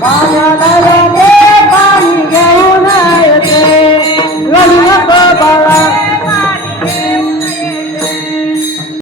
Bana bana